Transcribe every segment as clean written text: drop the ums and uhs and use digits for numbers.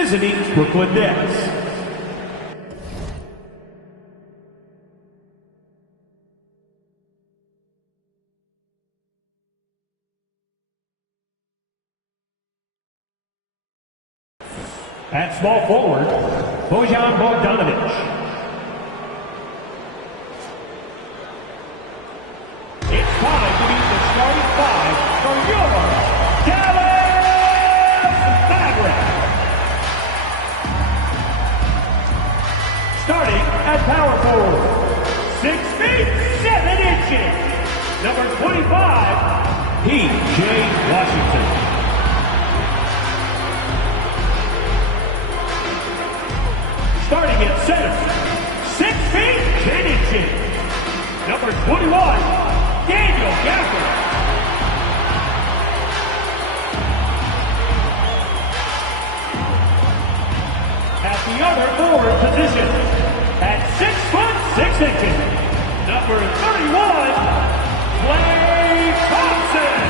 visiting Brooklyn Nets. At small forward, Bojan Bogdanovic. It's time to meet the starting five for your Dallas Mavericks. Starting at power forward, 6 feet 7 inches, number 25, P.J. Washington. Starting at center, 6 feet 10 inches, number 21, Daniel Gafford. At the other forward position, at 6 foot 6 inches, number 31, Klay Thompson.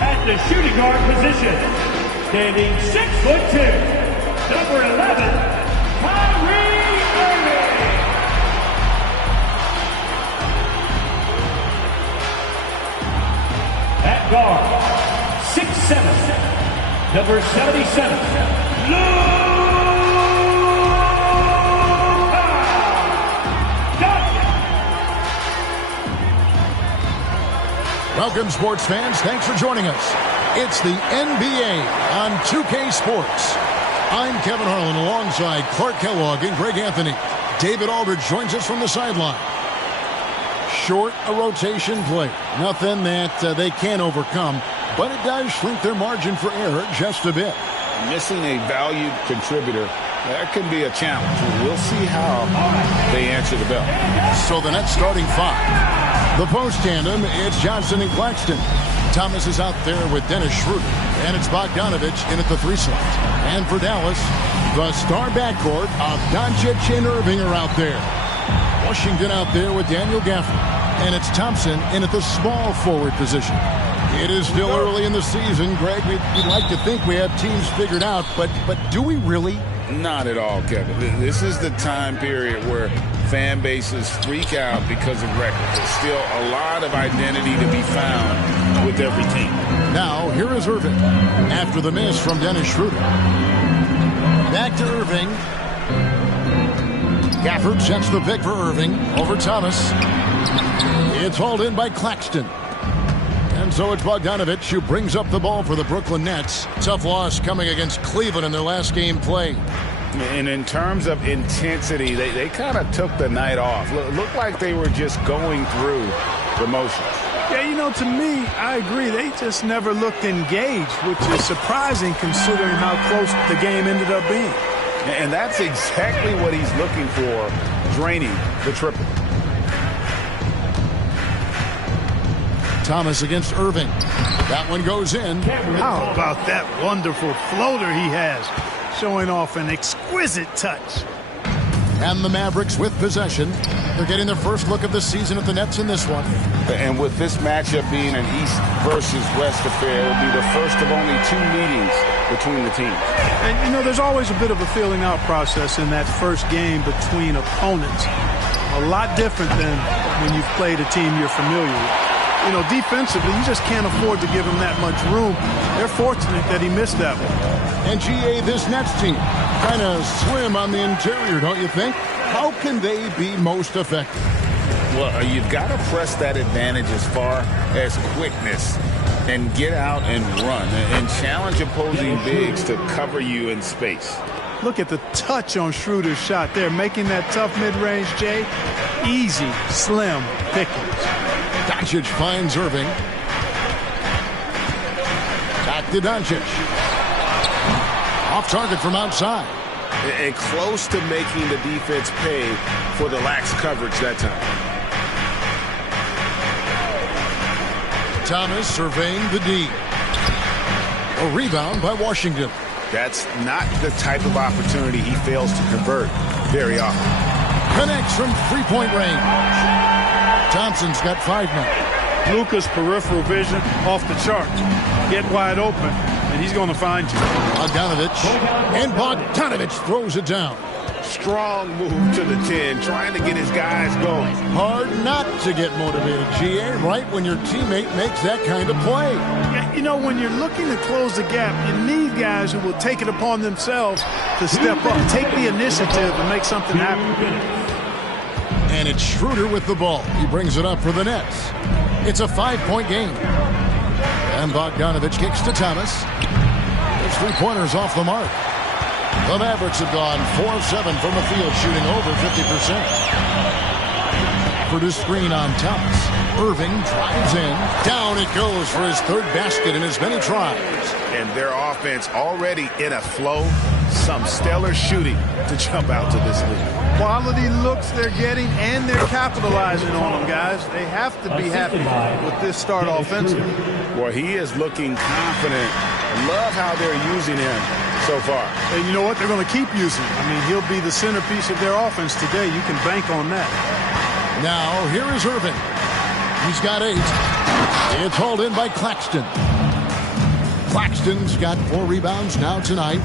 At the shooting guard position, standing 6'2", number 11, Kyrie Irving. At guard, 6'7", number 77, Luka Doncic. Welcome, sports fans. Thanks for joining us. It's the NBA on 2K Sports. I'm Kevin Harlan alongside Clark Kellogg and Greg Anthony. David Aldridge joins us from the sideline. Short a rotation play. Nothing that they can't overcome, but it does shrink their margin for error just a bit. Missing a valued contributor, that can be a challenge. We'll see how they answer the bell. So the Nets starting five. The post tandem, it's Johnson and Claxton. Thomas is out there with Dennis Schroeder, and it's Bogdanovic in at the 3 slot. And for Dallas, the star backcourt of Doncic and Irving are out there. Washington out there with Daniel Gafford, and it's Thompson in at the small forward position. It is still early in the season, Greg. We'd like to think we have teams figured out, but do we really? Not at all, Kevin. This is the time period where fan bases freak out because of records. There's still a lot of identity to be found with every team. Now, here is Irving after the miss from Dennis Schroeder. Back to Irving. Gafford sets the pick for Irving over Thomas. It's hauled in by Claxton. And so it's Bogdanovic who brings up the ball for the Brooklyn Nets. Tough loss coming against Cleveland in their last game played. And in terms of intensity, they kind of took the night off. Looked like they were just going through the motions. Yeah, you know, to me, I agree. They just never looked engaged, which is surprising considering how close the game ended up being. And that's exactly what he's looking for, draining the triple. Thomas against Irving. That one goes in. How about that wonderful floater he has, showing off an exquisite touch. And the Mavericks with possession. They're getting their first look of the season at the Nets in this one. And with this matchup being an East versus West affair, it will be the first of only 2 meetings between the teams. And, you know, there's always a bit of a feeling out process in that first game between opponents. A lot different than when you've played a team you're familiar with. You know, defensively, you just can't afford to give him that much room. They're fortunate that he missed that one. And GA, this Nets team, kind of slim on the interior, don't you think? How can they be most effective? Well, you've got to press that advantage as far as quickness and get out and run and challenge opposing bigs to cover you in space. Look at the touch on Schroeder's shot there, making that tough mid-range, Jay. Easy, slim pickings. Doncic finds Irving. Back to Doncic. Off target from outside. And close to making the defense pay for the lax coverage that time. Thomas surveying the D. A rebound by Washington. That's not the type of opportunity he fails to convert very often. Connects from three-point range. Thompson's got 5 now. Luka's peripheral vision off the charts. Get wide open, and he's going to find you. Bogdanovich throws it down. Strong move to the 10, trying to get his guys going. Hard not to get motivated, GA, right when your teammate makes that kind of play. Yeah, you know, when you're looking to close the gap, you need guys who will take it upon themselves to step up, take the initiative, and make something happen. And it's Schroeder with the ball. He brings it up for the Nets. It's a 5-point game. And Bogdanovich kicks to Thomas. His three-pointers off the mark. The Mavericks have gone 4 of 7 from the field, shooting over 50%. Produced screen on Thomas. Irving drives in. Down it goes for his third basket in as many tries. And their offense already in a flow. Some stellar shooting to jump out to this lead. Quality looks they're getting, and they're capitalizing on them, guys. They have to be happy with this start offensively. Well, he is looking confident. Love how they're using him so far. And you know what? They're going to keep using him. I mean, he'll be the centerpiece of their offense today. You can bank on that. Now, here is Irving. He's got 8. It's hauled in by Claxton. Claxton's got 4 rebounds now tonight.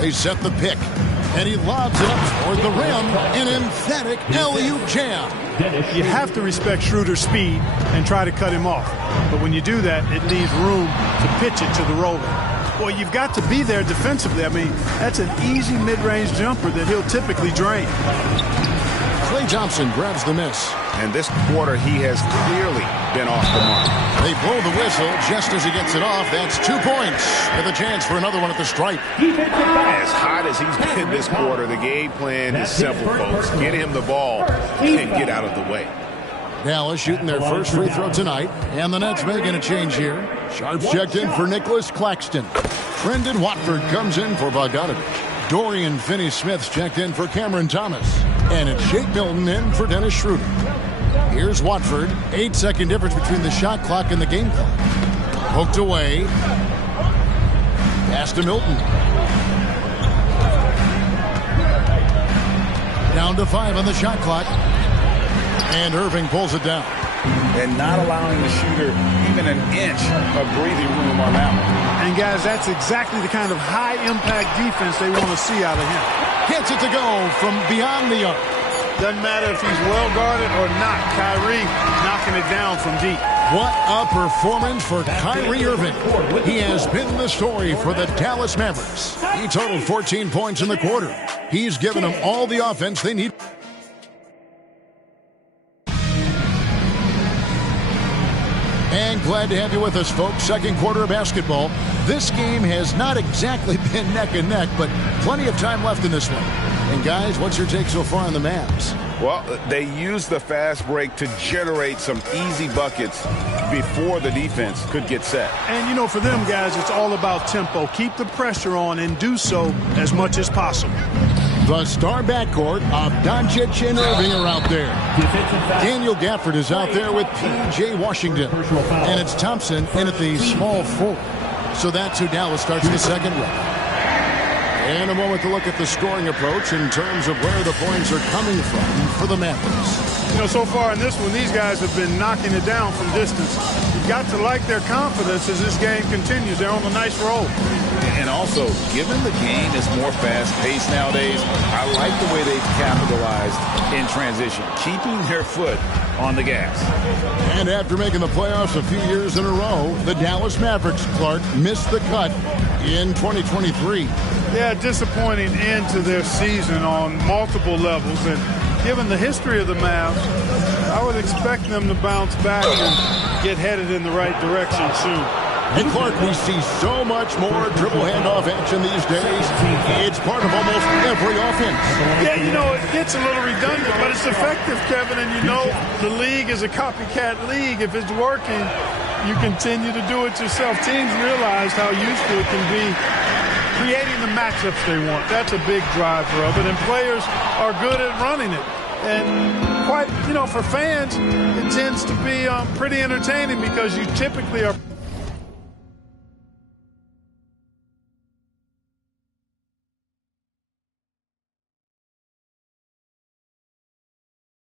They set the pick, and he lobs it up toward the rim. An emphatic alley-oop jam. You have to respect Schroeder's speed and try to cut him off. But when you do that, it leaves room to pitch it to the roller. Well, you've got to be there defensively. I mean, that's an easy mid-range jumper that he'll typically drain. Klay Thompson grabs the miss. And this quarter, he has clearly been off the mark. They blow the whistle just as he gets it off. That's 2 points with a chance for another one at the stripe. As hot as he's been this quarter, the game plan is simple, folks. Get him the ball and get out of the way. Dallas shooting their first free throw tonight, and the Nets making a change here. Sharps checked in for Nicholas Claxton. Brendan Watford comes in for Bogdanovich. Dorian Finney-Smith's checked in for Cameron Thomas. And it's Shake Milton in for Dennis Schroeder. Here's Watford. 8-second difference between the shot clock and the game clock. Hooked away. Pass to Milton. Down to 5 on the shot clock. And Irving pulls it down. And not allowing the shooter even an inch of breathing room on that one. And, guys, that's exactly the kind of high-impact defense they want to see out of him. Gets it to go from beyond the arc. Doesn't matter if he's well-guarded or not. Kyrie knocking it down from deep. What a performance for Kyrie Irving. He has been the story for the Dallas Mavericks. He totaled 14 points in the quarter. He's given them all the offense they need. And glad to have you with us, folks. Second quarter of basketball. This game has not exactly been neck and neck, but plenty of time left in this one. And guys, what's your take so far on the Mavs? Well, they used the fast break to generate some easy buckets before the defense could get set. And, you know, for them, guys, it's all about tempo. Keep the pressure on and do so as much as possible. The star backcourt of Doncic and Irving are out there. Daniel Gafford is out there with P.J. Washington. And it's Thompson in at the small forward. So that's who Dallas starts the second with. And a moment to look at the scoring approach in terms of where the points are coming from for the Mavericks. You know, so far in this one, these guys have been knocking it down from distance. You've got to like their confidence as this game continues. They're on a nice roll. And also, given the game is more fast-paced nowadays, I like the way they've capitalized in transition, keeping their foot on the gas. And after making the playoffs a few years in a row, the Dallas Mavericks, Clark, missed the cut in 2023. Yeah, disappointing end to their season on multiple levels. And given the history of the Mavs, I would expect them to bounce back and get headed in the right direction soon. And Clark, we see so much more dribble handoff action these days. It's part of almost every offense. Yeah, you know, it gets a little redundant, but it's effective, Kevin. And you know, the league is a copycat league. If it's working, you continue to do it yourself. Teams realize how useful it can be creating the matchups they want. That's a big driver of it. And players are good at running it. And quite, you know, for fans, it tends to be pretty entertaining because you typically are